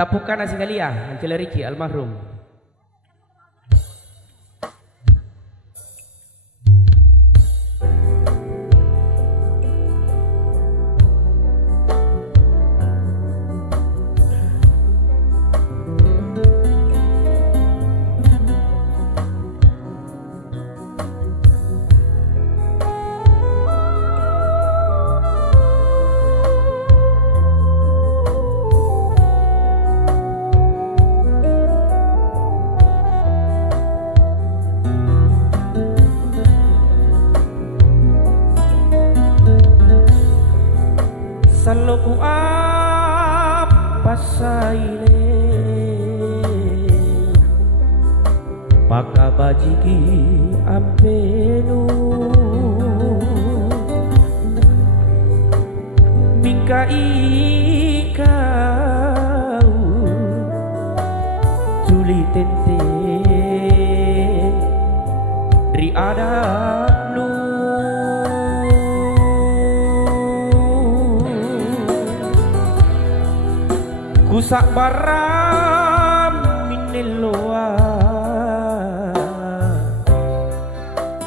Tapukan Asikalia, Angela Riki almarhum. Saloku apa saile pakabajiki ampenu mingka ikau juli tente ri adanu kusak baram mineloa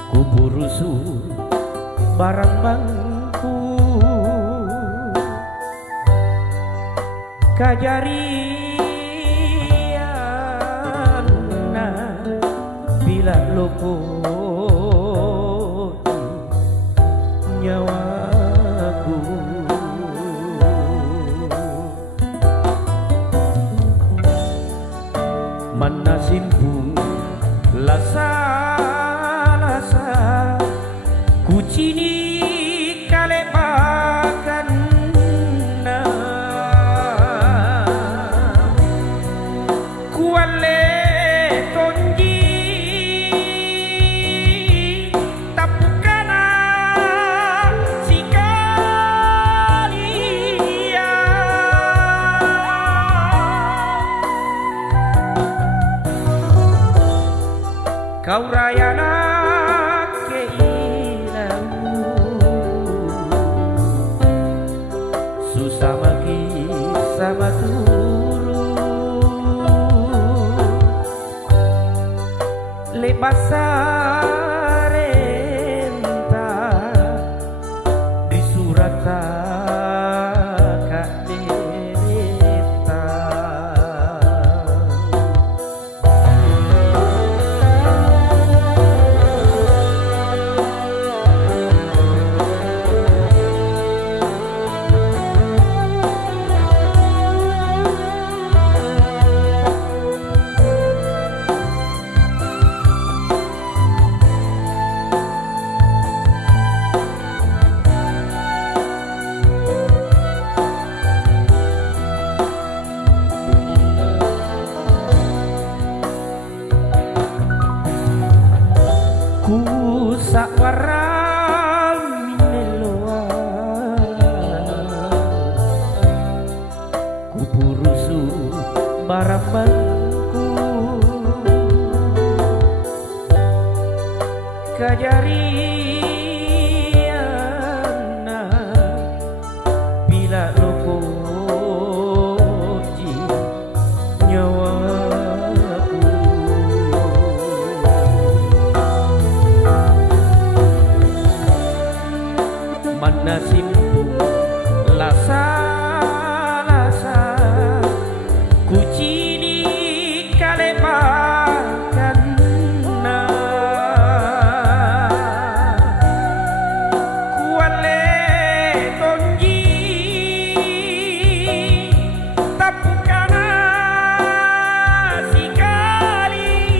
kuburusu barang bangku kajariana bila loko nyawaku mana simpung lasa-lasa kucini kalepakan kuale tonji tapukana sikalia kau rayana keilamu susah magi sama turu lebasa renta di surata kak dereta ku sakwaram mineloa ku burusu barabangku kajariana bila loko nyawaku mana simpung lasa-lasa kucini kalepakan kuale tonji tapukana sikalia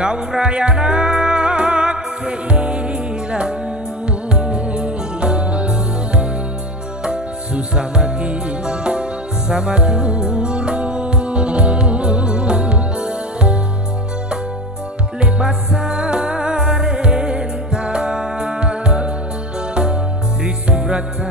kau rayana keilamu susah magi sama turu lebasa renta di surata